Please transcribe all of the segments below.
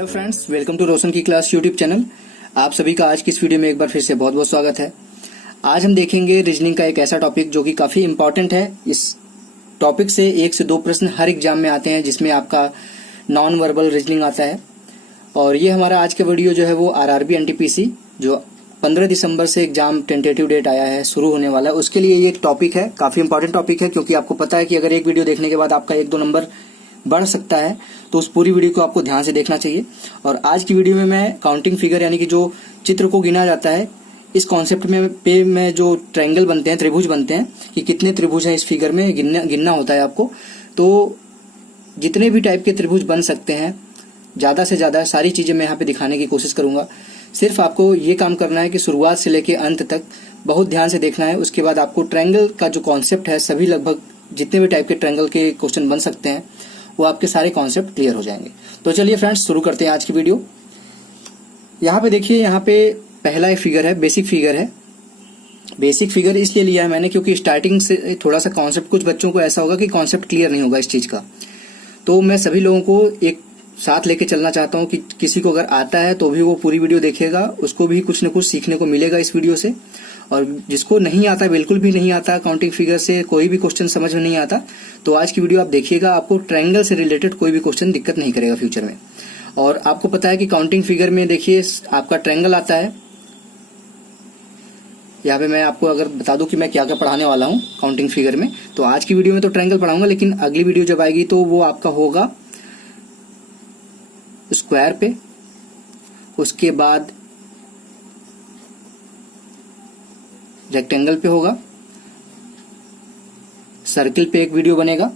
Hello friends, welcome to रोशन की class YouTube channel. आप सभी का आज की इस वीडियो में एक बार फिर से बहुत बहुत स्वागत है। आज हम देखेंगे रीजनिंग का एक ऐसा टॉपिक जो कि काफी इंपॉर्टेंट है। इस टॉपिक से 1 से 2 प्रश्न हर एग्जाम में आते हैं, जिसमें आपका नॉन वर्बल रीजनिंग आता है। और ये हमारा आज का वीडियो जो है वो आरआरबी एनटीपीसी जो 15 दिसंबर से एग्जाम टेंटेटिव डेट आया है, शुरू होने वाला है, उसके लिए ये एक टॉपिक है, काफी इंपॉर्टेंट टॉपिक है। क्योंकि आपको पता है कि अगर एक वीडियो देखने के बाद आपका 1-2 नंबर बढ़ सकता है, तो उस पूरी वीडियो को आपको ध्यान से देखना चाहिए। और आज की वीडियो में मैं काउंटिंग फिगर यानी कि जो चित्र को गिना जाता है, इस कॉन्सेप्ट में जो ट्रायंगल बनते हैं, त्रिभुज बनते हैं, कि कितने त्रिभुज हैं इस फिगर में गिनना होता है आपको। तो जितने भी टाइप के त्रिभुज बन सकते हैं, ज्यादा से ज्यादा सारी चीजें मैं यहाँ पे दिखाने की कोशिश करूंगा। सिर्फ आपको ये काम करना है कि शुरुआत से लेके अंत तक बहुत ध्यान से देखना है। उसके बाद आपको ट्रायंगल का जो कॉन्सेप्ट है, सभी लगभग जितने भी टाइप के ट्रायंगल के क्वेश्चन बन सकते हैं, वो आपके सारे कॉन्सेप्ट क्लियर हो जाएंगे। तो चलिए फ्रेंड्स, शुरू करते हैं आज की वीडियो। यहाँ पे देखिए, यहाँ पे पहला एक फिगर है, बेसिक फिगर है। बेसिक फिगर इसलिए लिया है मैंने क्योंकि स्टार्टिंग से थोड़ा सा कॉन्सेप्ट, कुछ बच्चों को ऐसा होगा कि कॉन्सेप्ट क्लियर नहीं होगा इस चीज का। तो मैं सभी लोगों को एक साथ लेके चलना चाहता हूँ कि किसी को अगर आता है तो भी वो पूरी वीडियो देखेगा, उसको भी कुछ न कुछ सीखने को मिलेगा इस वीडियो से। और जिसको नहीं आता, बिल्कुल भी नहीं आता, काउंटिंग फिगर से कोई भी क्वेश्चन समझ में नहीं आता, तो आज की वीडियो आप देखिएगा। आपको ट्रायंगल से रिलेटेड कोई भी क्वेश्चन दिक्कत नहीं करेगा फ्यूचर में। और आपको पता है कि काउंटिंग फिगर में देखिए आपका ट्रायंगल आता है। यहाँ पे मैं आपको अगर बता दूं कि मैं क्या क्या पढ़ाने वाला हूँ काउंटिंग फिगर में, तो आज की वीडियो में तो ट्रायंगल पढ़ाऊंगा, लेकिन अगली वीडियो जब आएगी तो वो आपका होगा स्क्वायर पे, उसके बाद रेक्टेंगल पे होगा, सर्किल पे एक वीडियो बनेगा,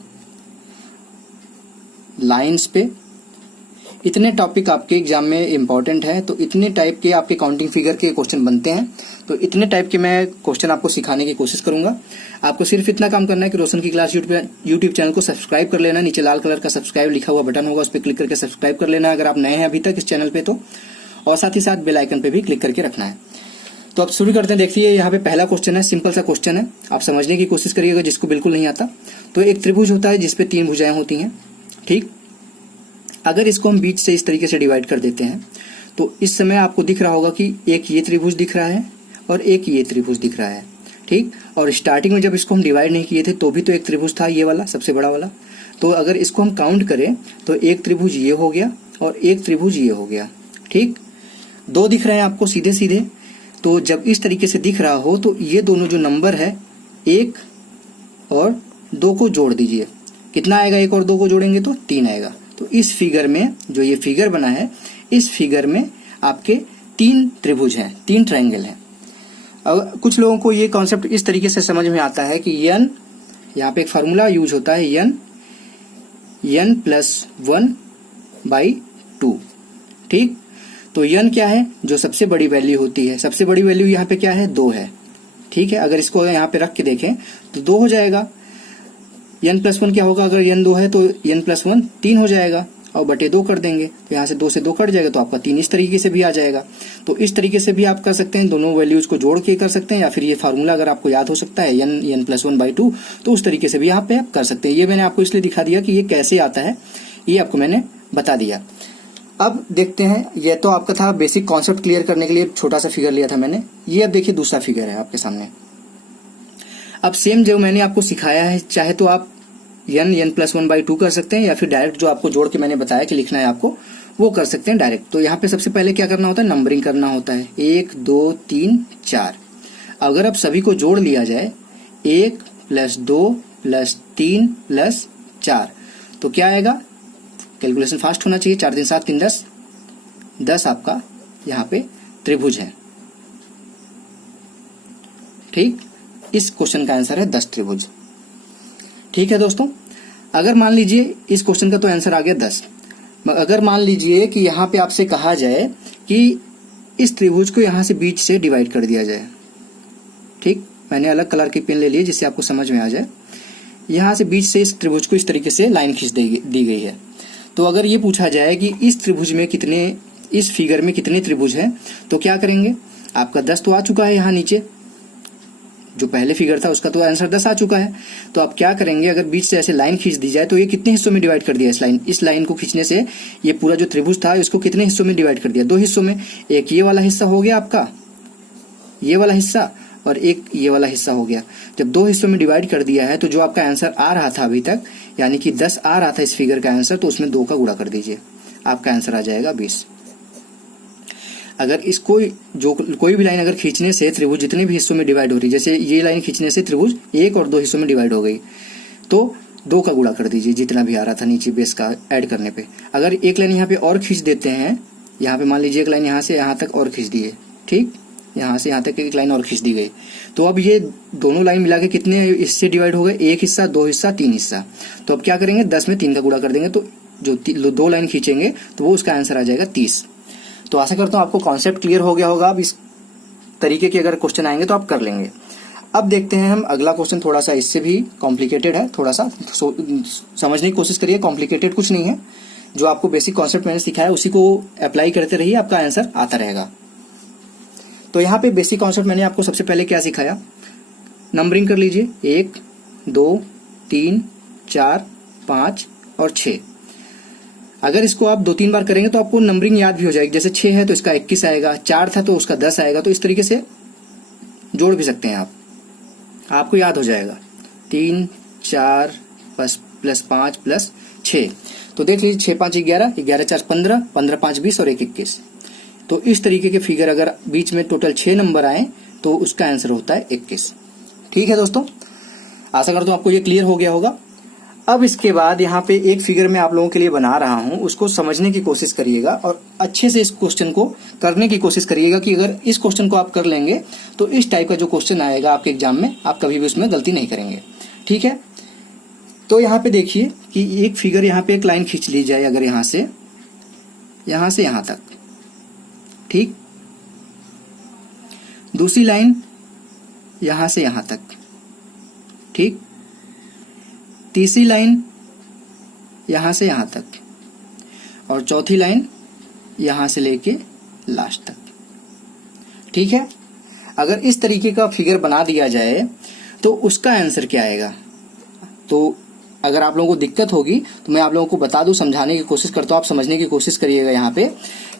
लाइंस पे। इतने टॉपिक आपके एग्जाम में इंपॉर्टेंट है, तो इतने टाइप के आपके काउंटिंग फिगर के क्वेश्चन बनते हैं। तो इतने टाइप के मैं क्वेश्चन आपको सिखाने की कोशिश करूंगा। आपको सिर्फ इतना काम करना है कि रोशन की क्लास यूट्यूब चैनल को सब्सक्राइब कर लेना। नीचे लाल कलर का सब्सक्राइब लिखा हुआ बटन होगा, उस पर क्लिक करके सब्सक्राइब कर लेना अगर आप नए हैं अभी तक इस चैनल पे तो। और साथ ही साथ बेल आइकन पे भी क्लिक करके रखना है। तो अब शुरू करते हैं। देखिए, यहाँ पे पहला क्वेश्चन है, सिंपल सा क्वेश्चन है, आप समझने की कोशिश करिएगा जिसको बिल्कुल नहीं आता। तो एक त्रिभुज होता है जिसपे 3 भुजाएं होती हैं, ठीक। अगर इसको हम बीच से इस तरीके से डिवाइड कर देते हैं, तो इस समय आपको दिख रहा होगा कि एक ये त्रिभुज दिख रहा है और एक ये त्रिभुज दिख रहा है, ठीक। और स्टार्टिंग में जब इसको हम डिवाइड नहीं किए थे तो भी तो एक त्रिभुज था, ये वाला सबसे बड़ा वाला। तो अगर इसको हम काउंट करें तो एक त्रिभुज ये हो गया और एक त्रिभुज ये हो गया, ठीक। 2 दिख रहे हैं आपको सीधे सीधे। तो जब इस तरीके से दिख रहा हो तो ये दोनों जो नंबर है, 1 और 2 को जोड़ दीजिए। कितना आएगा? 1 और 2 को जोड़ेंगे तो 3 आएगा। तो इस फिगर में, जो ये फिगर बना है, इस फिगर में आपके 3 त्रिभुज हैं, 3 ट्रायंगल हैं। अब कुछ लोगों को ये कॉन्सेप्ट इस तरीके से समझ में आता है कि n, यहाँ पे एक फार्मूला यूज होता है, n + 1/2, ठीक। तो n क्या है? जो सबसे बड़ी वैल्यू होती है, सबसे बड़ी वैल्यू यहाँ पे क्या है? 2 है, ठीक है। अगर इसको यहाँ पे रख के देखें तो 2 हो जाएगा। n + 1 क्या होगा? अगर n 2 है तो n + 1 3 हो जाएगा, और बटे 2 कर देंगे तो यहाँ से 2 से 2 कट जाएगा, तो आपका 3 इस तरीके से भी आ जाएगा। तो इस तरीके से भी आप कर सकते हैं, दोनों वैल्यूज को जोड़ के कर सकते हैं, या फिर ये फार्मूला अगर आपको याद हो सकता है n + 1/2, तो उस तरीके से भी यहाँ पे आप कर सकते हैं। ये मैंने आपको इसलिए दिखा दिया कि ये कैसे आता है, ये आपको मैंने बता दिया। अब देखते हैं, ये तो आपका था बेसिक कॉन्सेप्ट क्लियर करने के लिए छोटा सा फिगर लिया था मैंने। ये अब देखिए दूसरा फिगर है आपके सामने। अब सेम जो मैंने आपको सिखाया है, चाहे तो आप n + 1/2 कर सकते हैं, या फिर डायरेक्ट जो आपको जोड़ के मैंने बताया कि लिखना है आपको, वो कर सकते हैं डायरेक्ट। तो यहाँ पे सबसे पहले क्या करना होता है? नंबरिंग करना होता है, 1 2 3 4। अगर अब सभी को जोड़ लिया जाए, 1 + 2 + 3 + 4, तो क्या आएगा? कैलकुलेशन फास्ट होना चाहिए। 4 × 7 = 10, 10 आपका यहाँ पे त्रिभुज है, ठीक। इस क्वेश्चन का आंसर है 10 त्रिभुज, ठीक है दोस्तों। अगर मान लीजिए इस क्वेश्चन का तो आंसर आ गया 10। अगर मान लीजिए कि यहाँ पे आपसे कहा जाए कि इस त्रिभुज को यहाँ से बीच से डिवाइड कर दिया जाए, ठीक। मैंने अलग कलर की पेन ले ली जिससे आपको समझ में आ जाए। यहाँ से बीच से इस त्रिभुज को इस तरीके से लाइन खींच दी गई है। तो अगर ये पूछा जाए कि इस त्रिभुज में कितने, इस फिगर में कितने त्रिभुज हैं, तो क्या करेंगे? आपका 10 तो आ चुका है यहाँ नीचे, जो पहले फिगर था उसका तो आंसर 10 आ चुका है। तो आप क्या करेंगे, अगर बीच से ऐसे लाइन खींच दी जाए तो ये कितने हिस्सों में डिवाइड कर दिया इस लाइन को खींचने से ये पूरा जो त्रिभुज था इसको कितने हिस्सों में डिवाइड कर दिया, 2 हिस्सों में। एक ये वाला हिस्सा हो गया आपका, ये वाला हिस्सा, और एक ये वाला हिस्सा हो गया। जब 2 हिस्सों में डिवाइड कर दिया है तो जो आपका आंसर आ रहा था अभी तक, यानी कि 10 आ रहा था इस फिगर का आंसर, तो उसमें 2 का गुणा कर दीजिए, आपका आंसर आ जाएगा 20। अगर इसको जो कोई भी लाइन अगर खींचने से त्रिभुज जितने भी हिस्सों में डिवाइड हो रही है, जैसे ये लाइन खींचने से त्रिभुज 1 और 2 हिस्सों में डिवाइड हो गई, तो 2 का गुणा कर दीजिए जितना भी आ रहा था नीचे बेस का ऐड करने पे। अगर एक लाइन यहाँ पे और खींच देते हैं, यहाँ पे मान लीजिए एक लाइन यहाँ से यहाँ तक और खींच दी है, ठीक, यहाँ से यहाँ तक एक लाइन और खींच दी गई, तो अब ये दोनों लाइन मिला के कितने हिस्से डिवाइड हो गए, 1 हिस्सा, 2 हिस्सा, 3 हिस्सा। तो अब क्या करेंगे, 10 में 3 का गुणा कर देंगे, तो जो 2 लाइन खींचेंगे तो वो उसका आंसर आ जाएगा 30। तो आशा करता हूँ आपको कॉन्सेप्ट क्लियर हो गया होगा। अब इस तरीके के अगर क्वेश्चन आएंगे तो आप कर लेंगे। अब देखते हैं हम अगला क्वेश्चन, थोड़ा सा इससे भी कॉम्प्लिकेटेड है, थोड़ा सा समझने की कोशिश करिए। कॉम्प्लिकेटेड कुछ नहीं है, जो आपको बेसिक कॉन्सेप्ट मैंने सिखाया उसी को अप्लाई करते रहिए, आपका आंसर आता रहेगा। तो यहाँ पे बेसिक कॉन्सेप्ट मैंने आपको सबसे पहले क्या सिखाया, नंबरिंग कर लीजिए, 1 2 3 4 5 और 6। अगर इसको आप 2-3 बार करेंगे तो आपको नंबरिंग याद भी हो जाएगी। जैसे 6 है तो इसका 21 आएगा, 4 था तो उसका 10 आएगा, तो इस तरीके से जोड़ भी सकते हैं आप, आपको याद हो जाएगा। 3 4 प्लस 5 प्लस 6, तो देख लीजिए 6 5 11, 11 4 15, 15 5 20 और 1 21। तो इस तरीके के फिगर अगर बीच में टोटल 6 नंबर आए तो उसका आंसर होता है 21। ठीक है दोस्तों, आशा करता हूं आपको ये क्लियर हो गया होगा। अब इसके बाद यहाँ पे एक फिगर मैं आप लोगों के लिए बना रहा हूं, उसको समझने की कोशिश करिएगा और अच्छे से इस क्वेश्चन को करने की कोशिश करिएगा कि अगर इस क्वेश्चन को आप कर लेंगे तो इस टाइप का जो क्वेश्चन आएगा आपके एग्जाम में, आप कभी भी उसमें गलती नहीं करेंगे। ठीक है, तो यहाँ पे देखिए कि एक फिगर, यहाँ पे एक लाइन खींच ली जाए अगर यहाँ से यहाँ तक, ठीक, दूसरी लाइन यहाँ से यहाँ तक, ठीक, तीसरी लाइन यहां से यहां तक, और चौथी लाइन यहां से लेके लास्ट तक। ठीक है, अगर इस तरीके का फिगर बना दिया जाए तो उसका आंसर क्या आएगा। तो अगर आप लोगों को दिक्कत होगी तो मैं आप लोगों को बता दूं, समझाने की कोशिश करता हूं, आप समझने की कोशिश करिएगा यहाँ पे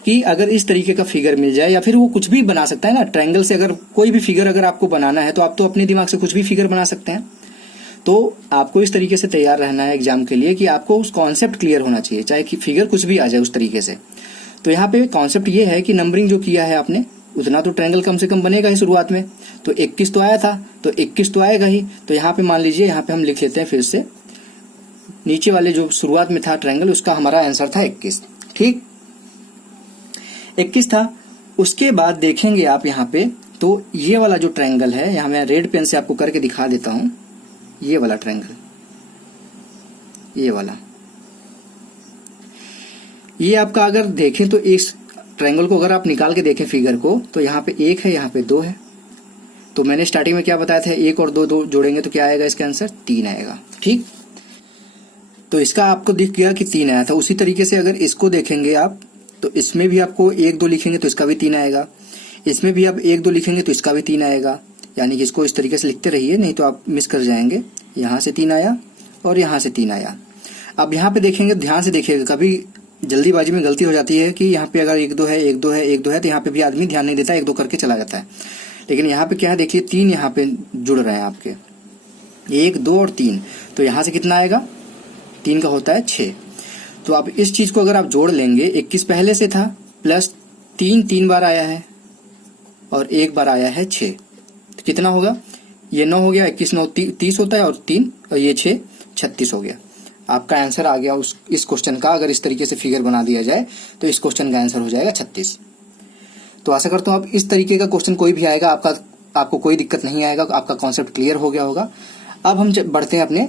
कि अगर इस तरीके का फिगर मिल जाए, या फिर वो कुछ भी बना सकता है ना, ट्रायंगल से अगर कोई भी फिगर अगर आपको बनाना है तो आप तो अपने दिमाग से कुछ भी फिगर बना सकते हैं। तो आपको इस तरीके से तैयार रहना है एग्जाम के लिए कि आपको उस कॉन्सेप्ट क्लियर होना चाहिए, चाहे कि फिगर कुछ भी आ जाए उस तरीके से। तो यहाँ पे कॉन्सेप्ट ये है कि नंबरिंग जो किया है आपने उतना तो ट्रायंगल कम से कम बनेगा ही शुरुआत में। तो 21 तो आया था तो 21 तो आएगा ही। तो यहाँ पे मान लीजिए, यहाँ पे हम लिख लेते हैं फिर से, नीचे वाले जो शुरुआत में था ट्रायंगल उसका हमारा आंसर था 21। ठीक, 21 था। उसके बाद देखेंगे आप यहाँ पे, तो ये वाला जो ट्रायंगल है, यहाँ मैं रेड पेन से आपको करके दिखा देता हूं, ये वाला ट्रायंगल, ये वाला, ये आपका अगर देखें तो इस ट्रायंगल को अगर आप निकाल के देखें फिगर को, तो यहाँ पे 1 है, यहाँ पे 2 है। तो मैंने स्टार्टिंग में क्या बताया था, 1 और 2 जोड़ेंगे तो क्या आएगा, इसका आंसर 3 आएगा। ठीक, तो इसका आपको दिख गया कि 3 आया था। उसी तरीके से अगर इसको देखेंगे आप, तो इसमें भी आपको 1 2 लिखेंगे तो इसका भी 3 आएगा, इसमें भी आप 1 2 लिखेंगे तो इसका भी 3 आएगा। यानी कि इसको इस तरीके से लिखते रहिए, नहीं तो आप मिस कर जाएंगे। यहाँ से 3 आया और यहाँ से 3 आया। अब यहाँ पे देखेंगे, ध्यान से देखिएगा, कभी जल्दीबाजी में गलती हो जाती है कि यहाँ पे अगर 1 2 है 1 2 है 1 2 है, तो यहाँ पे भी आदमी ध्यान नहीं देता, 1 2 करके चला जाता है। लेकिन यहाँ पे क्या है, देखिए 3 यहाँ पे जुड़ रहे हैं आपके, 1 2 और 3, तो यहाँ से कितना आएगा, 3 का होता है 6। तो अब इस चीज को अगर आप जोड़ लेंगे, 21 पहले से था, प्लस 3 बार आया है और 1 बार आया है 6, तो कितना होगा, ये 9 हो गया, 21 9 30 होता है, और 3 और ये 6 36 हो गया। आपका आंसर आ गया इस क्वेश्चन का। अगर इस तरीके से फिगर बना दिया जाए तो इस क्वेश्चन का आंसर हो जाएगा 36। तो आशा करता हूँ अब इस तरीके का क्वेश्चन कोई भी आएगा आपको कोई दिक्कत नहीं आएगा, आपका कॉन्सेप्ट क्लियर हो गया होगा। अब हम बढ़ते हैं अपने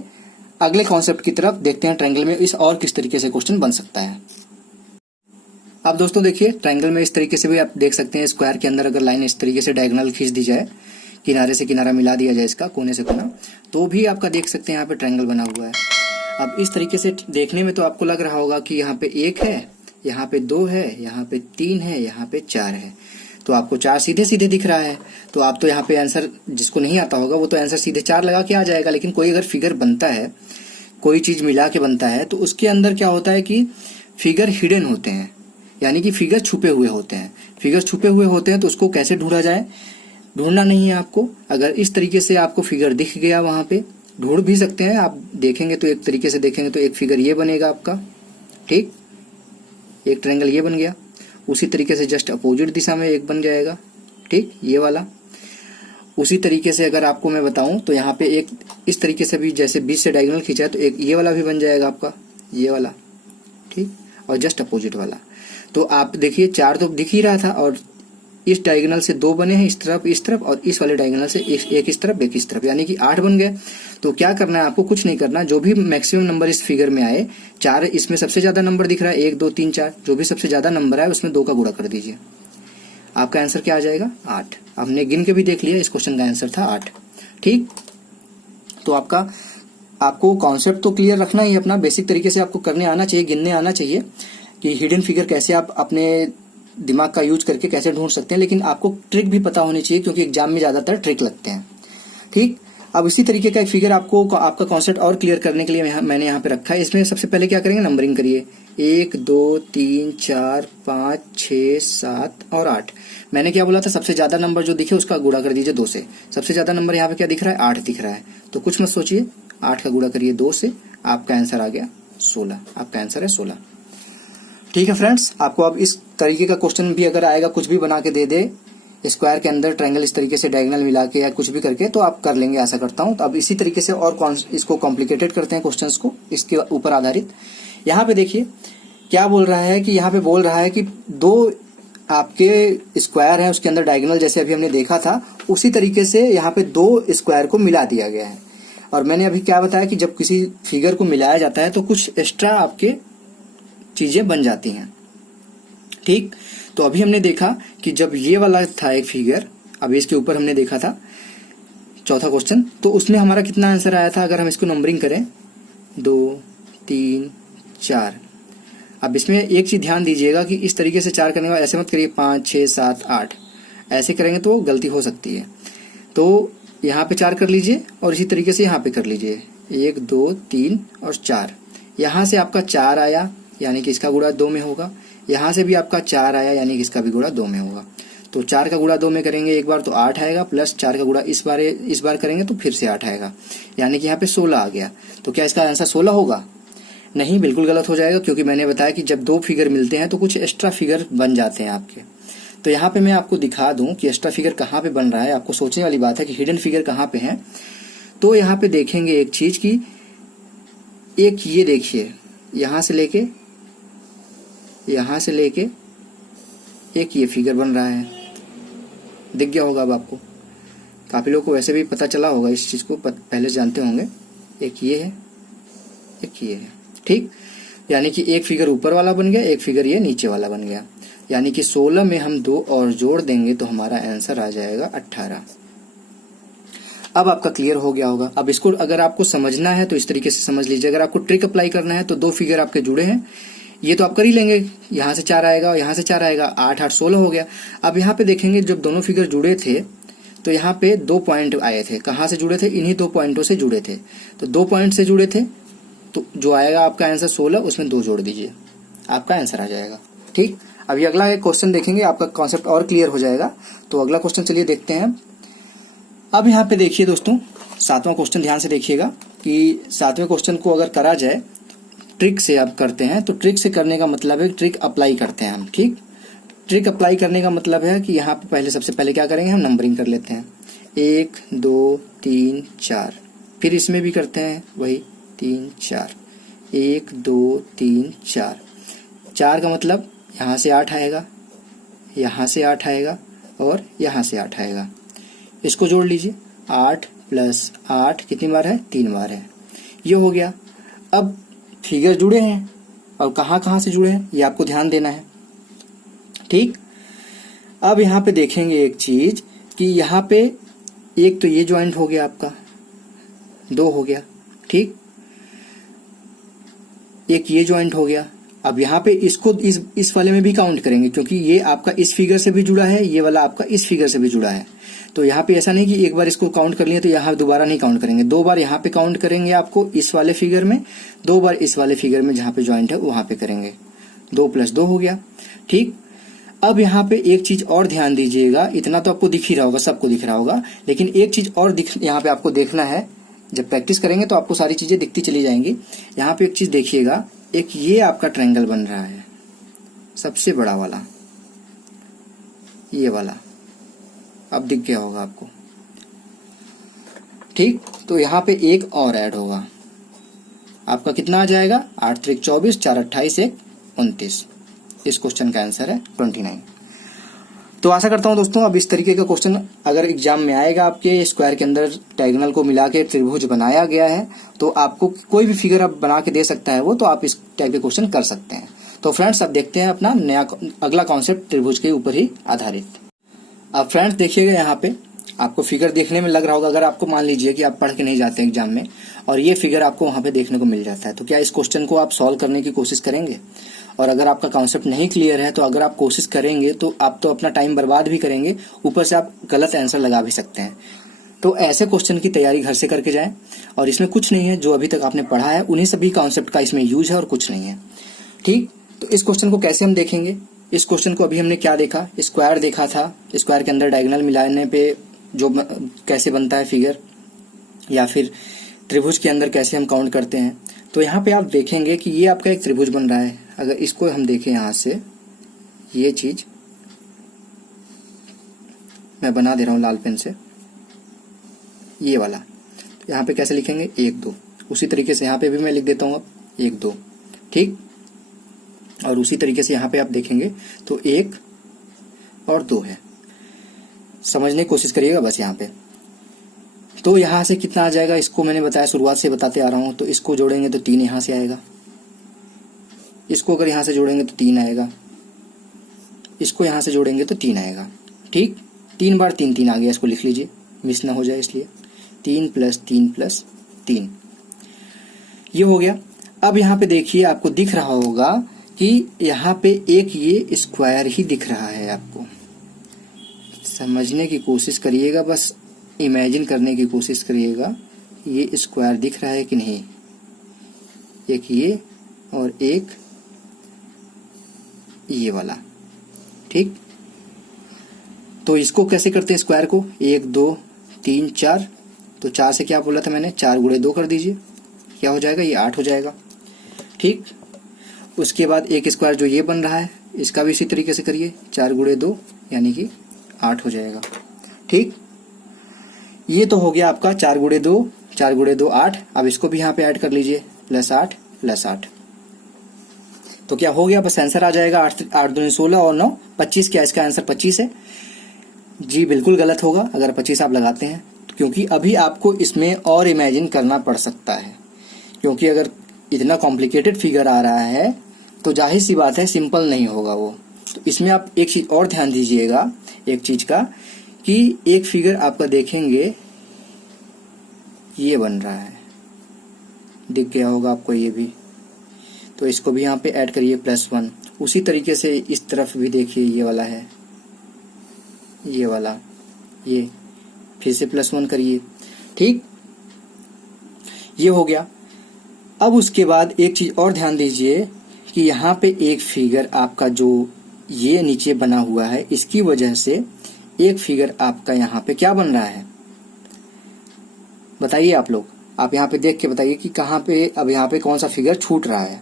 अगले कॉन्सेप्ट की तरफ, देखते हैं ट्रायंगल में इस और किस तरीके से क्वेश्चन बन सकता है। अब दोस्तों देखिए, ट्रायंगल में इस तरीके से भी आप देख सकते हैं, स्क्वायर के अंदर अगर लाइन इस तरीके से डायगोनल खींच दी जाए, किनारे से किनारा मिला दिया जाए, इसका कोने से कोना, तो भी आपका देख सकते हैं यहाँ पे ट्रायंगल बना हुआ है। अब इस तरीके से देखने में तो आपको लग रहा होगा कि यहाँ पे 1 है, यहाँ पे 2 है, यहाँ पे 3 है, यहाँ पे 4 है। तो आपको 4 सीधे सीधे दिख रहा है। तो आप तो यहाँ पे आंसर, जिसको नहीं आता होगा वो तो आंसर सीधे 4 लगा के आ जाएगा। लेकिन कोई अगर फिगर बनता है, कोई चीज मिला के बनता है, तो उसके अंदर क्या होता है कि फिगर हिडन होते हैं, यानी कि फिगर छुपे हुए होते हैं। फिगर छुपे हुए होते हैं तो उसको कैसे ढूंढा जाए? ढूंढना नहीं है आपको। अगर इस तरीके से आपको फिगर दिख गया, वहां पे ढूंढ भी सकते हैं आप। देखेंगे तो एक तरीके से देखेंगे तो एक फिगर ये बनेगा आपका, ठीक, एक ट्रायंगल ये बन गया। उसी तरीके से जस्ट अपोजिट दिशा में एक बन जाएगा, ठीक, ये वाला। उसी तरीके से अगर आपको मैं बताऊं तो यहाँ पे एक इस तरीके से भी, जैसे बीच से डायगोनल खींचा है तो एक ये वाला भी बन जाएगा आपका, ये वाला, ठीक, और जस्ट अपोजिट वाला। तो आप देखिए 4 तो दिख ही रहा था, और इस डायगोनल से 2 बने हैं, इस तरफ, और इस वाले डायगोनल से एक इस तरफ, एक इस तरफ, यानी कि 8 बन गए। तो क्या करना है आपको? कुछ नहीं करना, जो भी मैक्सिमम नंबर इस फिगर में आए, 4 इसमें सबसे ज्यादा नंबर दिख रहा है, 1 2 3 4, जो भी सबसे ज्यादा नंबर आए उसमें 2 का गुणा कर दीजिए। आपका आंसर क्या आ जाएगा? 8। हमने गिन के भी देख लिया, इस क्वेश्चन का आंसर था 8, ठीक। तो आपको कॉन्सेप्ट तो क्लियर रखना ही, अपना बेसिक तरीके से आपको करने आना चाहिए, गिनने आना चाहिए कि हिडन फिगर कैसे आप अपने दिमाग का यूज करके कैसे ढूंढ सकते हैं। लेकिन आपको ट्रिक भी पता होनी चाहिए, क्योंकि एग्जाम में ज्यादातर ट्रिक लगते हैं, ठीक। अब इसी तरीके का एक फिगर आपका कॉन्सेप्ट और क्लियर करने के लिए मैंने यहाँ पे रखा है। इसमें सबसे पहले क्या करेंगे? नंबरिंग करिए, 1 2 3 4 5 6 7 और 8। मैंने क्या बोला था? सबसे ज्यादा नंबर जो दिखे उसका गुणा कर दीजिए 2 से। सबसे ज्यादा नंबर यहाँ पे क्या दिख रहा है? 8 दिख रहा है। तो कुछ मत सोचिए, 8 का गुणा करिए 2 से, आपका आंसर आ गया 16। आपका आंसर है 16, ठीक है फ्रेंड्स। आपको अब इस तरीके का क्वेश्चन भी अगर आएगा, कुछ भी बना के दे दे स्क्वायर के अंदर ट्रायंगल इस तरीके से डायगोनल मिला के या कुछ भी करके, तो आप कर लेंगे, आशा करता हूं। तो अब इसी तरीके से और इसको कॉम्प्लिकेटेड करते हैं क्वेश्चंस को, इसके ऊपर आधारित। यहाँ पे देखिए क्या बोल रहा है कि यहाँ पे बोल रहा है कि 2 आपके स्क्वायर है, उसके अंदर डायगोनल जैसे अभी हमने देखा था, उसी तरीके से यहाँ पे 2 स्क्वायर को मिला दिया गया है। और मैंने अभी क्या बताया कि जब किसी फिगर को मिलाया जाता है तो कुछ एक्स्ट्रा आपके चीजें बन जाती हैं, ठीक। तो अभी हमने देखा कि जब ये वाला था एक फिगर, अभी इसके ऊपर हमने देखा था चौथा क्वेश्चन, तो उसमें हमारा कितना आंसर आया था? अगर हम इसको नंबरिंग करें 2 3 4। अब इसमें एक चीज ध्यान दीजिएगा कि इस तरीके से 4 करने का ऐसे मत करिए 5 6 7 8, ऐसे करेंगे तो गलती हो सकती है। तो यहाँ पे 4 कर लीजिए और इसी तरीके से यहाँ पे कर लीजिए, 1 2 3 और 4। यहाँ से आपका 4 आया, यानी कि इसका गुणा 2 में होगा। यहाँ से भी आपका 4 आया, यानी कि इसका भी गुणा 2 में होगा। तो 4 का गुणा 2 में करेंगे एक बार तो 8 आएगा, प्लस 4 का गुणा इस बार करेंगे तो फिर से 8 आएगा, यानी कि यहाँ पे 16 आ गया। तो क्या इसका आंसर 16 होगा? नहीं, बिल्कुल गलत हो जाएगा, क्योंकि मैंने बताया कि जब 2 फिगर मिलते हैं तो कुछ एक्स्ट्रा फिगर बन जाते हैं आपके। तो यहाँ पे मैं आपको दिखा दूं कि एक्स्ट्रा फिगर कहाँ पे बन रहा है। आपको सोचने वाली बात है कि हिडन फिगर कहाँ पे है। तो यहाँ पे देखेंगे एक चीज की, एक ये देखिए, यहाँ से लेके एक ये फिगर बन रहा है, दिख गया होगा अब आपको। काफी लोगों को वैसे भी पता चला होगा, इस चीज को पहले जानते होंगे। एक ये है, एक ये है, ठीक। यानी कि एक फिगर ऊपर वाला बन गया, एक फिगर ये नीचे वाला बन गया। यानी कि 16 में हम 2 और जोड़ देंगे तो हमारा आंसर आ जाएगा 18। अब आपका क्लियर हो गया होगा। अब इसको अगर आपको समझना है तो इस तरीके से समझ लीजिए। अगर आपको ट्रिक अप्लाई करना है तो 2 फिगर आपके जुड़े हैं, ये तो आप कर ही लेंगे। यहाँ से 4 आएगा और यहाँ से 4 आएगा, 8 8 16 हो गया। अब यहाँ पे देखेंगे जब दोनों फिगर जुड़े थे तो यहाँ पे 2 पॉइंट आए थे। कहाँ से जुड़े थे? इन्हीं 2 पॉइंटों से जुड़े थे। तो 2 पॉइंट से जुड़े थे, तो जो आएगा आपका आंसर 16, उसमें 2 जोड़ दीजिए, आपका आंसर आ जाएगा, ठीक। अभी अगला एक क्वेश्चन देखेंगे, आपका कॉन्सेप्ट और क्लियर हो जाएगा। तो अगला क्वेश्चन चलिए देखते हैं। अब यहाँ पे देखिए दोस्तों, 7वां क्वेश्चन ध्यान से देखिएगा कि 7वें क्वेश्चन को अगर करा जाए ट्रिक से आप करते हैं, तो ट्रिक से करने का मतलब है ट्रिक अप्लाई करते हैं हम, ठीक। ट्रिक अप्लाई करने का मतलब है कि यहाँ पे सबसे पहले क्या करेंगे, हम नंबरिंग कर लेते हैं, 1 2 3 4। फिर इसमें भी करते हैं वही 3 4, 1 2 3 4। 4 का मतलब यहाँ से 8 आएगा, यहाँ से 8 आएगा और यहाँ से 8 आएगा। इसको जोड़ लीजिए, 8 + 8 कितनी बार है? 3 बार है। ये हो गया। अब फिगर जुड़े हैं और कहाँ कहाँ से जुड़े हैं ये आपको ध्यान देना है, ठीक। अब यहाँ पे देखेंगे एक चीज कि यहाँ पे एक तो ये ज्वाइंट हो गया आपका, 2 हो गया, ठीक। एक ये ज्वाइंट हो गया अब यहाँ पे इसको इस वाले में भी काउंट करेंगे, क्योंकि ये आपका इस फिगर से भी जुड़ा है, ये वाला आपका इस फिगर से भी जुड़ा है। तो यहाँ पे ऐसा नहीं कि एक बार इसको काउंट कर लिए तो यहाँ दोबारा नहीं काउंट करेंगे, 2 बार यहाँ पे काउंट करेंगे आपको इस वाले फिगर में, 2 बार इस वाले फिगर में जहाँ पे ज्वाइंट है वहां पे करेंगे। 2 + 2 हो गया। ठीक, अब यहाँ पे एक चीज और ध्यान दीजिएगा, इतना तो आपको दिख ही रहा होगा, सबको दिख रहा होगा, लेकिन एक चीज और यहाँ पे आपको देखना है। जब प्रैक्टिस करेंगे तो आपको सारी चीजें दिखती चली जाएंगी। यहाँ पे एक चीज देखिएगा, एक ये आपका ट्रायंगल बन रहा है, सबसे बड़ा वाला, ये वाला, अब दिख गया होगा आपको। ठीक, तो यहाँ पे एक और ऐड होगा, आपका कितना आ जाएगा, 8 × 3 = 24, 4 × 28 = 29। इस क्वेश्चन का आंसर है 29। तो आशा करता हूं दोस्तों, अब इस तरीके का क्वेश्चन अगर एग्जाम में आएगा, आपके स्क्वायर के अंदर डायगोनल को मिला के त्रिभुज बनाया गया है, तो आपको कोई भी फिगर आप बना के दे सकता है वो, तो आप इस टाइप के क्वेश्चन कर सकते हैं। तो फ्रेंड्स, अब देखते हैं अपना नया अगला कॉन्सेप्ट त्रिभुज के ऊपर ही आधारित। अब फ्रेंड्स देखिएगा, यहाँ पे आपको फिगर देखने में लग रहा होगा, अगर आपको मान लीजिए कि आप पढ़ के नहीं जाते एग्जाम में और ये फिगर आपको वहां पे देखने को मिल जाता है, तो क्या इस क्वेश्चन को आप सॉल्व करने की कोशिश करेंगे? और अगर आपका कॉन्सेप्ट नहीं क्लियर है तो अगर आप कोशिश करेंगे तो आप तो अपना टाइम बर्बाद भी करेंगे, ऊपर से आप गलत आंसर लगा भी सकते हैं। तो ऐसे क्वेश्चन की तैयारी घर से करके जाएं, और इसमें कुछ नहीं है, जो अभी तक आपने पढ़ा है उन्हीं सभी कॉन्सेप्ट का इसमें यूज है और कुछ नहीं है। ठीक, तो इस क्वेश्चन को कैसे हम देखेंगे? इस क्वेश्चन को अभी हमने क्या देखा, स्क्वायर देखा था, स्क्वायर के अंदर डायगोनल मिलाने पे जो कैसे बनता है फिगर, या फिर त्रिभुज के अंदर कैसे हम काउंट करते हैं। तो यहाँ पे आप देखेंगे कि ये आपका एक त्रिभुज बन रहा है। अगर इसको हम देखें यहाँ से, ये चीज मैं बना दे रहा हूँ लाल पेन से, ये वाला, तो यहाँ पे कैसे लिखेंगे, 1 2। उसी तरीके से यहाँ पे भी मैं लिख देता हूँ अब 1 2। ठीक, और उसी तरीके से यहाँ पे आप देखेंगे तो 1 और 2 है। समझने की कोशिश करिएगा बस यहाँ पे। तो यहाँ से कितना आ जाएगा, इसको मैंने बताया, शुरुआत से बताते आ रहा हूँ। तो इसको जोड़ेंगे तो 3 यहाँ से आएगा, इसको अगर यहाँ से जोड़ेंगे तो 3 आएगा, इसको यहाँ से जोड़ेंगे तो 3 आएगा। ठीक, 3 बार 3 3 आ गया, इसको लिख लीजिए मिस ना हो जाए इसलिए। 3 + 3 + 3 ये हो गया। अब यहाँ पे देखिए, आपको दिख रहा होगा कि यहाँ पे एक ये स्क्वायर ही दिख रहा है। आपको समझने की कोशिश करिएगा, बस इमेजिन करने की कोशिश करिएगा, ये स्क्वायर दिख रहा है कि नहीं। एक ये और एक ये वाला। ठीक, तो इसको कैसे करते हैं स्क्वायर को, 1 2 3 4। तो 4 से क्या बोला था मैंने, 4 × 2 कर दीजिए, क्या हो जाएगा, ये 8 हो जाएगा। ठीक, उसके बाद एक स्क्वायर जो ये बन रहा है, इसका भी इसी तरीके से करिए, 4 × 2 यानी कि 8 हो जाएगा। ठीक, ये तो हो गया आपका 4 × 2, 4 × 2 8। अब इसको भी यहाँ पे ऐड कर लीजिए, +8 +8। तो क्या हो गया, बस आंसर आ जाएगा 8 दूनी 16 और 9 25। क्या इसका आंसर 25 है? जी बिल्कुल गलत होगा अगर 25 आप लगाते हैं, क्योंकि अभी आपको इसमें और इमेजिन करना पड़ सकता है, क्योंकि अगर इतना कॉम्प्लिकेटेड फिगर आ रहा है तो जाहिर सी बात है सिंपल नहीं होगा वो। तो इसमें आप एक चीज और ध्यान दीजिएगा, एक चीज का, कि एक फिगर आपका देखेंगे ये बन रहा है, दिख गया होगा आपको ये भी, तो इसको भी यहाँ पे ऐड करिए +1। उसी तरीके से इस तरफ भी देखिए, ये वाला है, ये वाला, ये फिर से +1 करिए। ठीक, ये हो गया। अब उसके बाद एक चीज और ध्यान दीजिए कि यहाँ पे एक फिगर आपका जो ये नीचे बना हुआ है, इसकी वजह से एक फिगर आपका यहाँ पे क्या बन रहा है, बताइए आप लोग। आप यहाँ पे देख के बताइए कि कहाँ पे, अब यहाँ पे कौन सा फिगर छूट रहा है।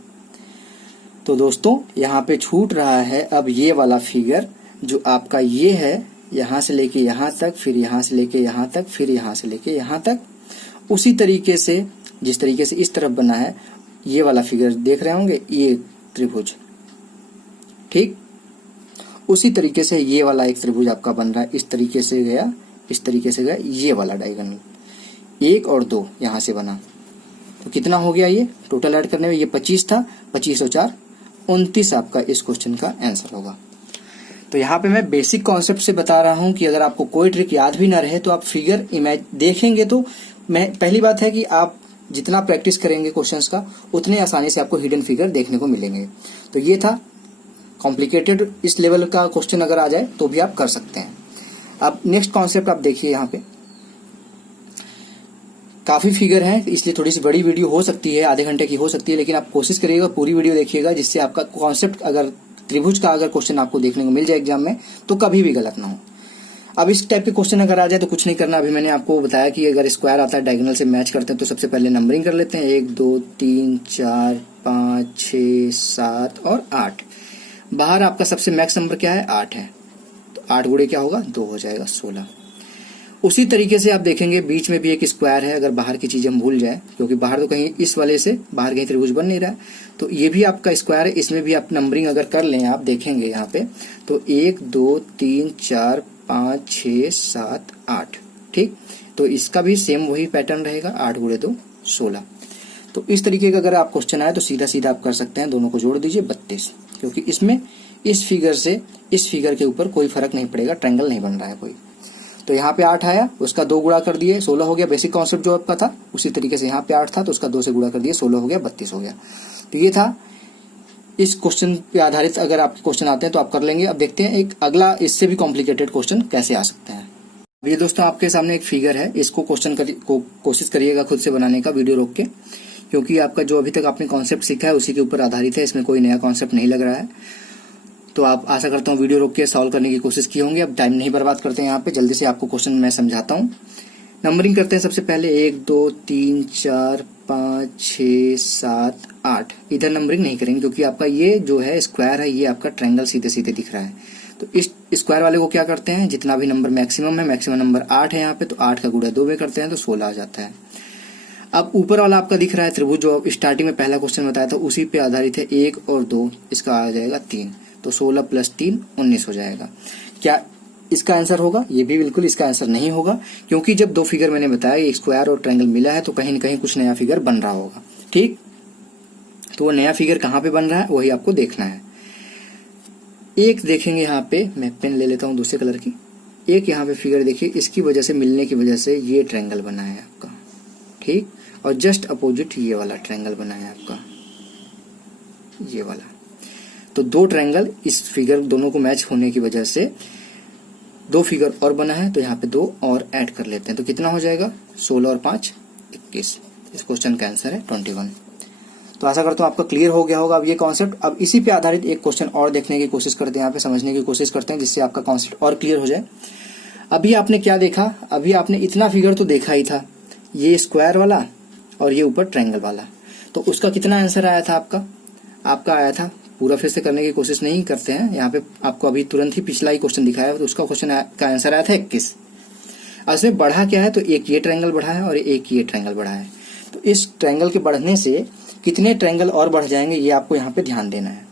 तो दोस्तों यहाँ पे छूट रहा है अब ये वाला फिगर जो आपका ये है, यहाँ से लेके यहाँ तक, फिर यहाँ से लेके यहाँ तक, फिर यहाँ से लेके यहाँ तक। उसी तरीके से जिस तरीके से इस तरफ बना है, ये वाला फिगर देख रहे होंगे, ये त्रिभुज। ठीक, उसी तरीके से ये वाला एक त्रिभुज आपका बन रहा है, इस तरीके से गया, इस तरीके से गया, ये वाला डायगोनल 1 और 2 यहाँ से बना। तो कितना हो गया, ये टोटल ऐड करने में ये 25 था, 25 और 4 29 आपका इस क्वेश्चन का आंसर होगा। तो यहाँ पे मैं बेसिक कॉन्सेप्ट से बता रहा हूँ कि अगर आपको कोई ट्रिक याद भी ना रहे तो आप फिगर इमेज देखेंगे तो, मैं पहली बात है कि आप जितना प्रैक्टिस करेंगे क्वेश्चंस का उतने आसानी से आपको हिडन फिगर देखने को मिलेंगे। तो ये था कॉम्प्लिकेटेड, इस लेवल का क्वेश्चन अगर आ जाए तो भी आप कर सकते हैं। अब नेक्स्ट कॉन्सेप्ट आप देखिए, यहाँ पे काफी फिगर हैं इसलिए थोड़ी सी बड़ी वीडियो हो सकती है, आधे घंटे की हो सकती है, लेकिन आप कोशिश करिएगा पूरी वीडियो देखिएगा, जिससे आपका कॉन्सेप्ट अगर त्रिभुज का अगर क्वेश्चन आपको देखने को मिल जाए एग्जाम में तो कभी भी गलत ना हो। अब इस टाइप के क्वेश्चन अगर आ जाए तो कुछ नहीं करना, अभी मैंने आपको बताया कि अगर स्क्वायर आता है डायगोनल से मैच करते हैं तो सबसे पहले नंबरिंग कर लेते हैं 1 2 3 4 5 6 7 और 8। बाहर आपका सबसे मैक्स नंबर क्या है, 8 है, तो 8 गुणे क्या होगा, 2 हो जाएगा, 16। उसी तरीके से आप देखेंगे बीच में भी एक स्क्वायर है, अगर बाहर की चीज हम भूल जाए, क्योंकि बाहर तो कहीं इस वाले से बाहर कहीं त्रिभुज बन नहीं रहा है, तो ये भी आपका स्क्वायर है, इसमें भी आप नंबरिंग अगर कर लें आप देखेंगे यहाँ पे तो 1 2 3 4 5 6 7 8, ठीक। तो इसका भी सेम वही पैटर्न रहेगा, 8 गुणे 2 16। तो इस तरीके का अगर आप क्वेश्चन आए तो सीधा सीधा आप कर सकते हैं, दोनों को जोड़ दीजिए 32, क्योंकि इसमें इस फिगर से इस फिगर के ऊपर कोई फर्क नहीं पड़ेगा, ट्रायंगल नहीं बन रहा है कोई। तो यहाँ पे 8 आया, उसका 2 गुणा कर दिए, 16 हो गया, बेसिक कॉन्सेप्ट जो आपका था। उसी तरीके से यहाँ पे 8 था तो उसका 2 से गुणा कर दिए, 16 हो गया, 32 हो गया। तो ये था, इस क्वेश्चन पे आधारित अगर आपके क्वेश्चन आते हैं तो आप कर लेंगे। अब देखते हैं एक अगला इससे भी कॉम्प्लिकेटेड क्वेश्चन कैसे आ सकते हैं। ये दोस्तों आपके सामने एक फिगर है, इसको कोशिश करिएगा खुद से बनाने का वीडियो रोक के, क्योंकि आपका जो अभी तक आपने कॉन्सेप्ट सीखा है उसी के ऊपर आधारित है, इसमें कोई नया कॉन्सेप्ट नहीं लग रहा है। तो आप आशा करता हूँ वीडियो रोक के सॉल्व करने की कोशिश किए होंगे। अब टाइम नहीं बर्बाद करते हैं, यहाँ पे जल्दी से आपको क्वेश्चन मैं समझाता हूँ। नंबरिंग करते हैं सबसे पहले 1 2 3 4 5 6 7 8। इधर नंबरिंग नहीं करेंगे क्योंकि आपका ये जो है स्क्वायर है, ये आपका ट्रायंगल सीधे सीधे दिख रहा है। तो इस स्क्वायर वाले को क्या करते हैं, जितना भी नंबर मैक्सिमम है, मैक्सिमम नंबर 8 है यहाँ पे, तो 8 का गुणा 2 में करते हैं तो 16 आ जाता है। अब ऊपर वाला आपका दिख रहा है त्रिभुज, जो स्टार्टिंग में पहला क्वेश्चन बताया था उसी पे आधारित है, 1 और 2, इसका आ जाएगा 3, तो 16 + 3 19 हो जाएगा। क्या इसका आंसर होगा? ये भी बिल्कुल इसका आंसर नहीं होगा, क्योंकि जब दो फिगर मैंने बताया एक स्क्वायर और ट्रायंगल मिला है तो कहीं न कहीं कुछ नया फिगर बन रहा होगा, ठीक। तो वो नया फिगर कहाँ पे बन रहा है वही आपको देखना है। एक देखेंगे यहाँ पे, मैं पेन ले लेता हूँ दूसरे कलर की। एक यहाँ पे फिगर देखिए, इसकी वजह से मिलने की वजह से ये ट्रायंगल बना है आपका, ठीक। और जस्ट अपोजिट ये वाला ट्रायंगल बना है आपका, ये वाला। तो दो ट्रायंगल इस फिगर दोनों को मैच होने की वजह से दो फिगर और बना है, तो यहाँ पे 2 और ऐड कर लेते हैं तो कितना हो जाएगा, 16 और 5 21। इस क्वेश्चन का आंसर है 21। तो आशा करता हूँ आपका क्लियर हो गया होगा अब ये कॉन्सेप्ट। अब इसी पे आधारित एक क्वेश्चन और देखने की कोशिश करते हैं, यहाँ पे समझने की कोशिश करते हैं, जिससे आपका कॉन्सेप्ट और क्लियर हो जाए। अभी आपने क्या देखा, अभी आपने इतना फिगर तो देखा ही था, ये स्क्वायर वाला और ये ऊपर ट्रायंगल वाला। तो उसका कितना आंसर आया था आपका आया था, पूरा फिर से करने की कोशिश नहीं करते हैं, यहाँ पे आपको अभी तुरंत ही पिछला ही क्वेश्चन दिखाया तो उसका क्वेश्चन का आंसर आया था 21। और इसमें बढ़ा क्या है, तो एक ये ट्रायंगल बढ़ा है और एक ये ट्रायंगल बढ़ा है। तो इस ट्रायंगल के बढ़ने से कितने ट्रायंगल और बढ़ जाएंगे ये आपको यहाँ पे ध्यान देना है,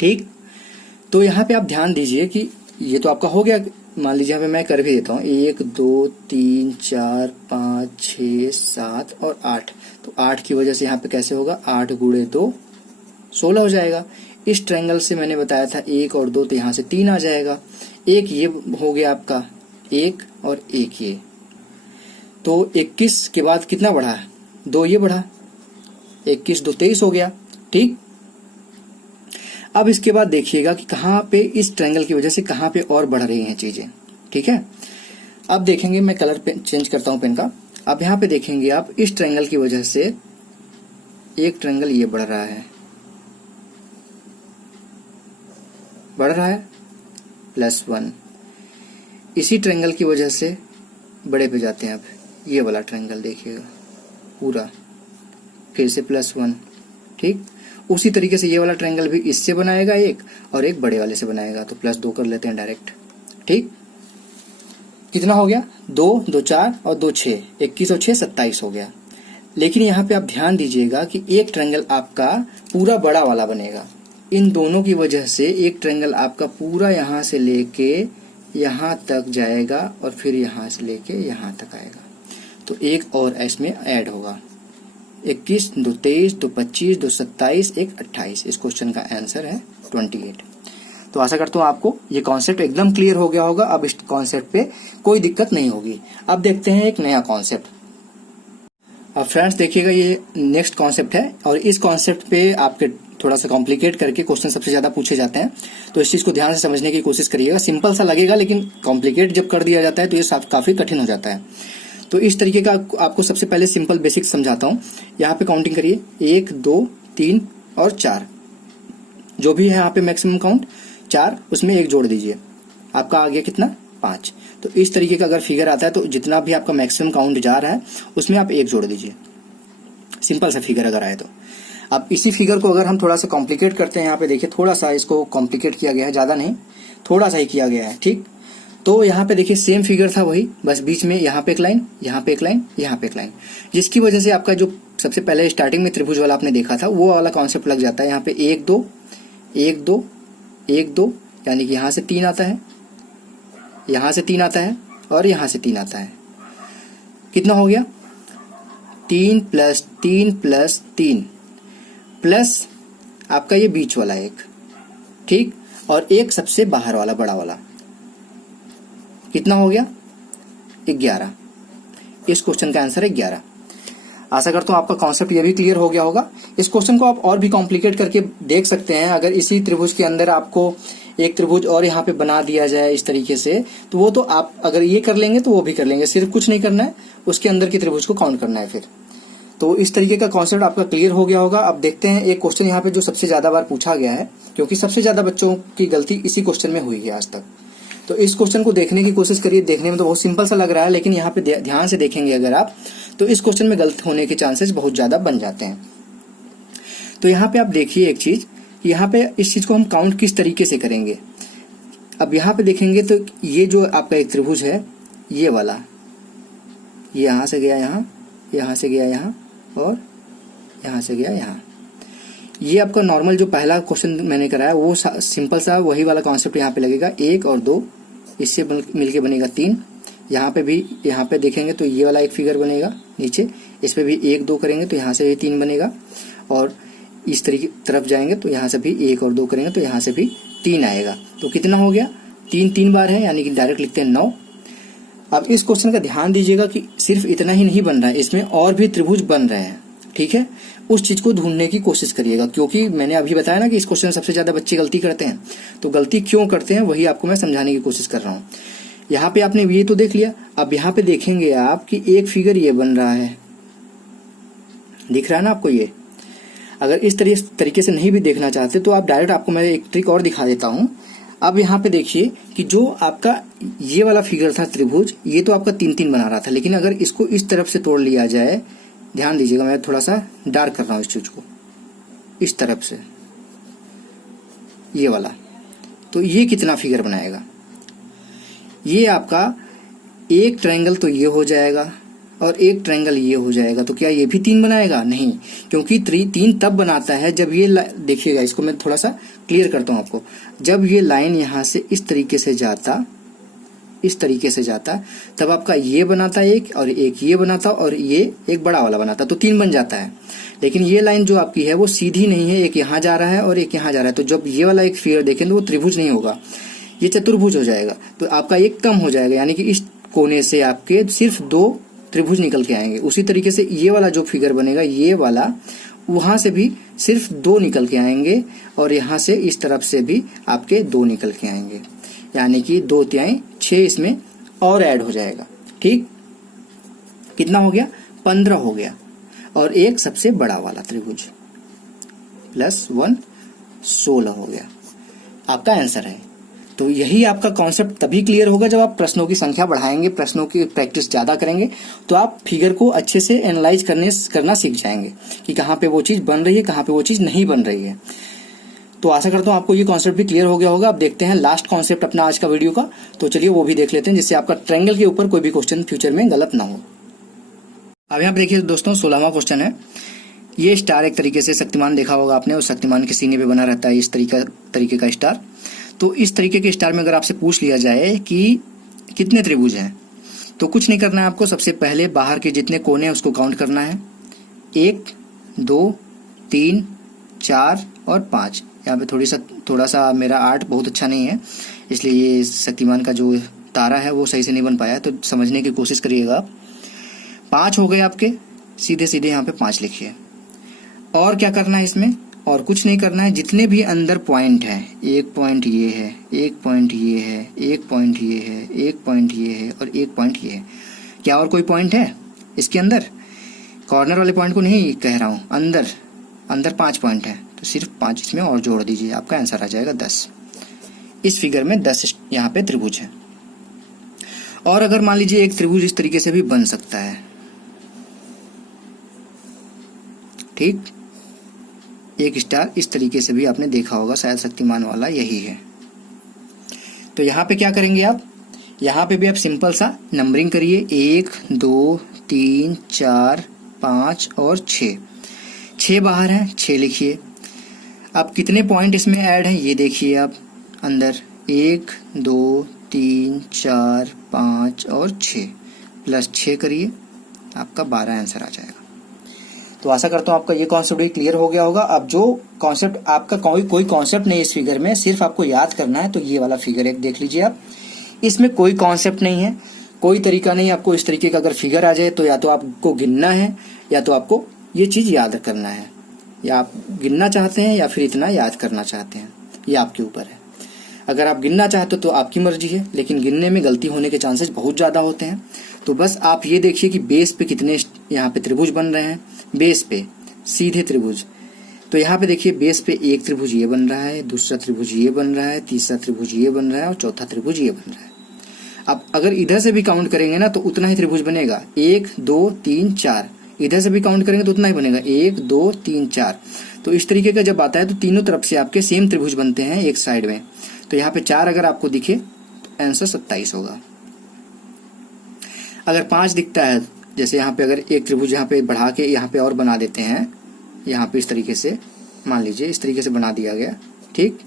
ठीक। तो यहाँ पे आप ध्यान दीजिए कि ये तो आपका हो गया, मान लीजिए यहाँ पे मैं कर भी देता हूँ, 1 2 3 4 5 6 7 और 8। तो 8 की वजह से यहाँ पे कैसे होगा, 8 गुणे 2 16 हो जाएगा। इस ट्रायंगल से मैंने बताया था 1 और 2, तो यहाँ से 3 आ जाएगा। एक ये हो गया आपका 1 और 1 ये, तो 21 के बाद कितना बढ़ा, 2 ये बढ़ा, 21 2 23 हो गया, ठीक। अब इसके बाद देखिएगा कि कहाँ पे इस ट्रायंगल की वजह से कहाँ पे और बढ़ रही हैं चीजें, ठीक है। अब देखेंगे, मैं कलर पेन चेंज करता हूं पेन का। अब यहाँ पे देखेंगे आप, इस ट्रायंगल की वजह से एक ट्रायंगल ये बढ़ रहा है +1। इसी ट्रायंगल की वजह से बड़े पे जाते हैं, अब ये वाला ट्रायंगल देखिएगा पूरा फिर से +1, ठीक। उसी तरीके से ये वाला ट्रायंगल भी इससे बनाएगा एक और एक बड़े वाले से बनाएगा, तो +2 कर लेते हैं डायरेक्ट, ठीक। कितना हो गया, 2 2 4 और 2 6, 21 और 6 27 हो गया। लेकिन यहाँ पे आप ध्यान दीजिएगा कि एक ट्रायंगल आपका पूरा बड़ा वाला बनेगा, इन दोनों की वजह से एक ट्रायंगल आपका पूरा यहाँ से लेके यहाँ तक जाएगा और फिर यहाँ से लेके यहाँ तक आएगा, तो एक और इसमें ऐड होगा। 21 2 23 2 25 2 27 1 28। इस क्वेश्चन का आंसर है 28। तो आशा करता हूँ आपको ये कॉन्सेप्ट एकदम क्लियर हो गया होगा। अब इस कॉन्सेप्ट पे कोई दिक्कत नहीं होगी। अब देखते हैं एक नया कॉन्सेप्ट। अब फ्रेंड्स देखिएगा, ये नेक्स्ट कॉन्सेप्ट है और इस कॉन्सेप्ट पे आपके थोड़ा सा कॉम्प्लिकेट करके क्वेश्चन सबसे ज्यादा पूछे जाते हैं, तो इस चीज को ध्यान से समझने की कोशिश करिएगा। सिंपल सा लगेगा लेकिन कॉम्प्लिकेट जब कर दिया जाता है तो ये काफी कठिन हो जाता है। तो इस तरीके का आपको सबसे पहले सिंपल बेसिक समझाता हूँ। यहाँ पे काउंटिंग करिए, 1 2 3 और 4, जो भी है यहाँ पे मैक्सिमम काउंट 4, उसमें 1 जोड़ दीजिए, आपका आ गया कितना 5। तो इस तरीके का अगर फिगर आता है तो जितना भी आपका मैक्सिमम काउंट जा रहा है उसमें आप 1 जोड़ दीजिए। सिंपल सा फिगर अगर आए तो। अब इसी फिगर को अगर हम थोड़ा सा कॉम्प्लिकेट करते हैं, यहाँ पे देखिए थोड़ा सा इसको कॉम्प्लिकेट किया गया है, ज्यादा नहीं, थोड़ा सा ही किया गया है, ठीक। तो यहाँ पे देखिए सेम फिगर था वही, बस बीच में यहाँ पे एक लाइन, यहाँ पे एक लाइन, यहाँ पे एक लाइन, जिसकी वजह से आपका जो सबसे पहले स्टार्टिंग में त्रिभुज वाला आपने देखा था वो वाला कॉन्सेप्ट लग जाता है। यहाँ पे 1 2 1 2 1 2, यानी कि यहाँ से 3 आता है, यहाँ से 3 आता है और यहाँ से 3 आता है। कितना हो गया 3 प्लस 3 प्लस 3 प्लस आपका ये बीच वाला एक, ठीक, और एक सबसे बाहर वाला बड़ा वाला, कितना हो गया 11। इस क्वेश्चन का आंसर है 11। आशा करता हूं आपका कॉन्सेप्ट ये भी क्लियर हो गया होगा। इस क्वेश्चन को आप और भी कॉम्प्लिकेट करके देख सकते हैं। अगर इसी त्रिभुज के अंदर आपको एक त्रिभुज और यहाँ पे बना दिया जाए इस तरीके से, तो वो तो आप अगर ये कर लेंगे तो वो भी कर लेंगे, सिर्फ कुछ नहीं करना है, उसके अंदर की त्रिभुज को काउंट करना है फिर। तो इस तरीके का कॉन्सेप्ट आपका क्लियर हो गया होगा। अब देखते हैं एक क्वेश्चन यहाँ पे जो सबसे ज्यादा बार पूछा गया है, क्योंकि सबसे ज्यादा बच्चों की गलती इसी क्वेश्चन में हुई है आज तक। तो इस क्वेश्चन को देखने की कोशिश करिए। देखने में तो बहुत सिंपल सा लग रहा है, लेकिन यहाँ पे ध्यान से देखेंगे अगर आप, तो इस क्वेश्चन में गलत होने के चांसेस बहुत ज्यादा बन जाते हैं। तो यहाँ पे आप देखिए एक चीज, यहाँ पे इस चीज को हम काउंट किस तरीके से करेंगे। अब यहाँ पे देखेंगे तो ये जो आपका एक त्रिभुज है, ये वाला, ये यहाँ से गया यहाँ, यहाँ से गया यहाँ, और यहाँ से गया यहाँ। ये आपका नॉर्मल जो पहला क्वेश्चन मैंने कराया वो सिंपल सा वही वाला कॉन्सेप्ट यहाँ पे लगेगा। 1 और 2 इससे मिलके बनेगा 3। यहाँ पे भी, यहाँ पे देखेंगे तो ये वाला एक फिगर बनेगा नीचे, इस पे भी 1 2 करेंगे तो यहाँ से भी 3 बनेगा, और इस तरीके तरफ जाएंगे तो यहाँ से भी 1 और 2 करेंगे तो यहाँ से भी 3 आएगा। तो कितना हो गया 3 3 बार है, यानी कि डायरेक्ट लिखते हैं 9। अब इस क्वेश्चन का ध्यान दीजिएगा कि सिर्फ इतना ही नहीं बन रहा है, इसमें और भी त्रिभुज बन रहे हैं, ठीक है। उस चीज को ढूंढने की कोशिश करिएगा, क्योंकि मैंने अभी बताया ना कि इस क्वेश्चन में सबसे ज्यादा बच्चे गलती करते हैं। तो गलती क्यों करते हैं वही आपको मैं समझाने की कोशिश कर रहा हूँ। यहाँ पे आपने ये तो देख लिया, अब यहाँ पे देखेंगे आप कि एक फिगर ये बन रहा है, दिख रहा है ना आपको ये। अगर इस तरीके से नहीं भी देखना चाहते तो आप डायरेक्ट, आपको मैं एक ट्रिक और दिखा देता हूँ। अब यहाँ पे देखिए कि जो आपका ये वाला फिगर था त्रिभुज, ये तो आपका 3 3 बना रहा था, लेकिन अगर इसको इस तरफ से तोड़ लिया जाए, ध्यान दीजिएगा मैं थोड़ा सा डार्क कर रहा हूं इस चीज को, इस तरफ से ये वाला, तो ये कितना फिगर बनाएगा। ये आपका एक ट्रायंगल तो ये हो जाएगा और एक ट्रायंगल ये हो जाएगा, तो क्या ये भी 3 बनाएगा? नहीं, क्योंकि 3 तब बनाता है जब ये, देखिएगा इसको मैं थोड़ा सा क्लियर करता हूं आपको। जब ये लाइन यहां से इस तरीके से जाता, इस तरीके से जाता, तब आपका ये बनाता एक, और एक ये बनाता, और ये एक बड़ा वाला बनाता, तो 3 बन जाता है। लेकिन ये लाइन जो आपकी है वो सीधी नहीं है, एक यहाँ जा रहा है और एक यहाँ जा रहा है, तो जब ये वाला एक फिगर देखें तो वो त्रिभुज नहीं होगा, ये चतुर्भुज हो जाएगा। तो आपका एक कम हो जाएगा, यानी कि इस कोने से आपके सिर्फ 2 त्रिभुज निकल के आएंगे। उसी तरीके से ये वाला जो फिगर बनेगा, ये वाला, वहां से भी सिर्फ 2 निकल के आएंगे, और यहाँ से इस तरफ से भी आपके 2 निकल के आएंगे, यानी कि 2 तिहाई 6 इसमें और ऐड हो जाएगा, ठीक। कितना हो गया 15 हो गया, और एक सबसे बड़ा वाला त्रिभुज प्लस 1 16 हो गया। आपका आंसर है। तो यही आपका कॉन्सेप्ट तभी क्लियर होगा जब आप प्रश्नों की संख्या बढ़ाएंगे, प्रश्नों की प्रैक्टिस ज्यादा करेंगे, तो आप फिगर को अच्छे से एनालाइज करना सीख जाएंगे कि कहाँ पे वो चीज बन रही है, कहाँ पे वो चीज नहीं बन रही है। तो आशा करता हूँ आपको ये कॉन्सेप्ट भी क्लियर हो गया होगा। अब देखते हैं लास्ट कॉन्सेप्ट अपना आज का वीडियो का, तो चलिए वो भी देख लेते हैं, जिससे आपका ट्रायंगल के ऊपर कोई भी क्वेश्चन फ्यूचर में गलत ना हो। अब यहाँ पे देखिए दोस्तों, 16वां क्वेश्चन है। ये स्टार एक तरीके से शक्तिमान देखा होगा आपने, उस शक्तिमान के सीने पे बना रहता है इस तरीके का स्टार। तो इस तरीके के स्टार में अगर आपसे पूछ लिया जाए कि कितने त्रिभुज हैं, तो कुछ नहीं करना है आपको। सबसे पहले बाहर के जितने कोने हैं उसको काउंट करना है, 1 2 3 4 और 5। यहाँ पे थोड़ा सा मेरा आर्ट बहुत अच्छा नहीं है, इसलिए ये शक्तिमान का जो तारा है वो सही से नहीं बन पाया, तो समझने की कोशिश करिएगा आप। 5 हो गए आपके, सीधे सीधे यहाँ पे 5 लिखिए। और क्या करना है इसमें, और कुछ नहीं करना है। जितने भी अंदर पॉइंट है, एक पॉइंट ये है, एक पॉइंट ये है, एक पॉइंट ये है, एक पॉइंट ये है और एक पॉइंट ये है। क्या और कोई पॉइंट है इसके अंदर? कॉर्नर वाले पॉइंट को नहीं कह रहा हूँ, अंदर अंदर 5 पॉइंट है, तो सिर्फ 5 इसमें और जोड़ दीजिए, आपका आंसर आ जाएगा 10। इस फिगर में 10 यहाँ पे त्रिभुज है। और अगर मान लीजिए एक त्रिभुज इस तरीके से भी बन सकता है, ठीक, एक स्टार इस तरीके से भी आपने देखा होगा, शायद शक्तिमान वाला यही है। तो यहाँ पे क्या करेंगे आप, यहाँ पे भी आप सिंपल सा नंबरिंग करिए, 1 2 3 4 5 और 6। 6 बाहर हैं, 6 लिखिए। अब कितने पॉइंट इसमें ऐड हैं ये देखिए आप, अंदर 1 2 3 4 5 और 6 प्लस 6 करिए, आपका 12 आंसर आ जाएगा। तो आशा करता हूँ आपका ये कॉन्सेप्ट भी क्लियर हो गया होगा। अब जो कॉन्सेप्ट आपका कोई कॉन्सेप्ट नहीं इस फिगर में, सिर्फ आपको याद करना है। तो ये वाला फिगर एक देख लीजिए आप, इसमें कोई कॉन्सेप्ट नहीं है, कोई तरीका नहीं आपको। इस तरीके का अगर फिगर आ जाए तो या तो आपको गिनना है या तो आपको ये चीज याद करना है, या आप गिनना चाहते हैं या फिर इतना याद करना चाहते हैं, ये आपके ऊपर है। अगर आप गिनना चाहते हो तो आपकी मर्जी है, लेकिन गिनने में गलती होने के चांसेस बहुत ज्यादा होते हैं। तो बस आप ये देखिए कि बेस पे कितने यहाँ पे त्रिभुज बन रहे हैं, बेस पे सीधे त्रिभुज। तो यहाँ पे देखिए बेस पे एक त्रिभुज ये बन रहा है, दूसरा त्रिभुज ये बन रहा है, तीसरा त्रिभुज ये बन रहा है और चौथा त्रिभुज ये बन रहा है। अब अगर इधर से भी काउंट करेंगे ना तो उतना ही त्रिभुज बनेगा, 1 2 3 4। इधर से भी काउंट करेंगे तो उतना ही बनेगा, 1 2 3 4। तो इस तरीके का जब आता है तो तीनों तरफ से आपके सेम त्रिभुज बनते हैं एक साइड में। तो यहाँ पे 4 अगर आपको दिखे तो आंसर 27 होगा। अगर 5 दिखता है, जैसे यहाँ पे अगर एक त्रिभुज यहाँ पे बढ़ा के यहाँ पे और बना देते हैं, यहाँ पे इस तरीके से मान लीजिए इस तरीके से बना दिया गया, ठीक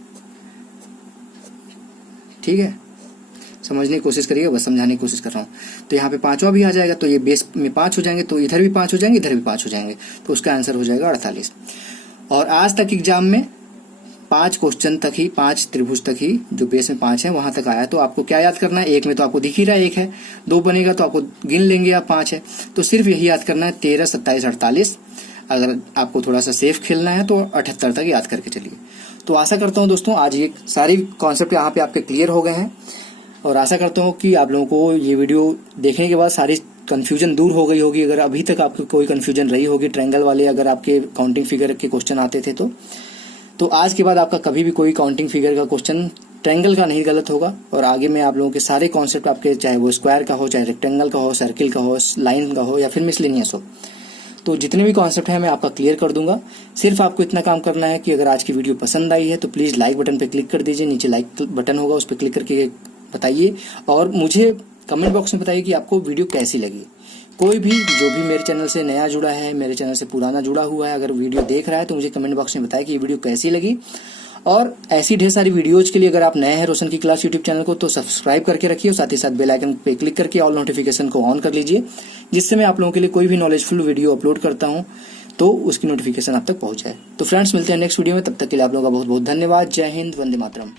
है, समझने की कोशिश करिएगा, बस समझाने की कोशिश कर रहा हूँ। तो यहाँ पे 5वां भी आ जाएगा, तो ये बेस में 5 हो जाएंगे, तो इधर भी 5 हो जाएंगे, इधर भी 5 हो जाएंगे, तो उसका आंसर हो जाएगा 48। और आज तक एग्जाम में 5 क्वेश्चन तक ही, 5 त्रिभुज तक ही, जो बेस में 5 है वहां तक आया। तो आपको क्या याद करना है, एक में तो आपको दिख ही रहा है 1 है, 2 बनेगा तो आपको गिन लेंगे आप 5 है, तो सिर्फ यही याद करना है 13 27 48। अगर आपको थोड़ा सा सेफ खेलना है तो 78 तक याद करके चलिए। तो आशा करता हूँ दोस्तों आज ये सारी कॉन्सेप्ट यहाँ पे आपके क्लियर हो गए हैं, और आशा करता हूँ कि आप लोगों को ये वीडियो देखने के बाद सारी कंफ्यूजन दूर हो गई होगी। अगर अभी तक आपको कोई कंफ्यूजन रही होगी ट्रायंगल वाले, अगर आपके काउंटिंग फिगर के क्वेश्चन आते थे तो आज के बाद आपका कभी भी कोई काउंटिंग फिगर का क्वेश्चन ट्रायंगल का नहीं गलत होगा। और आगे मैं आप लोगों के सारे कॉन्सेप्ट आपके, चाहे वो स्क्वायर का हो, चाहे रेक्टेंगल का हो, सर्किल का हो, लाइन का हो या फिर मिसलेनियस हो, तो जितने भी कॉन्सेप्ट है मैं आपका क्लियर कर दूंगा। सिर्फ आपको इतना काम करना है कि अगर आज की वीडियो पसंद आई है तो प्लीज लाइक बटन पे क्लिक कर दीजिए, नीचे लाइक बटन होगा उस पर क्लिक करके बताइए, और मुझे कमेंट बॉक्स में बताइए कि आपको वीडियो कैसी लगी। कोई भी जो भी मेरे चैनल से नया जुड़ा है, मेरे चैनल से पुराना जुड़ा हुआ है, अगर वीडियो देख रहा है तो मुझे कमेंट बॉक्स में बताइए कि ये वीडियो कैसी लगी। और ऐसी ढेर सारी वीडियोज के लिए अगर आप नए हैं रोशन की क्लास यूट्यूब चैनल को तो सब्सक्राइब करके रखिए, और साथ ही साथ बेल आइकन पे क्लिक करके ऑल नोटिफिकेशन को ऑन कर लीजिए, जिससे मैं आप लोगों के लिए कोई भी नॉलेजफुल वीडियो अपलोड करता हूँ तो उसकी नोटिफिकेशन आप तक पहुंच जाए। तो फ्रेंड्स मिलते हैं नेक्स्ट वीडियो में, तब तक के लिए आप लोगों का बहुत बहुत धन्यवाद। जय हिंद, वंदे मातरम।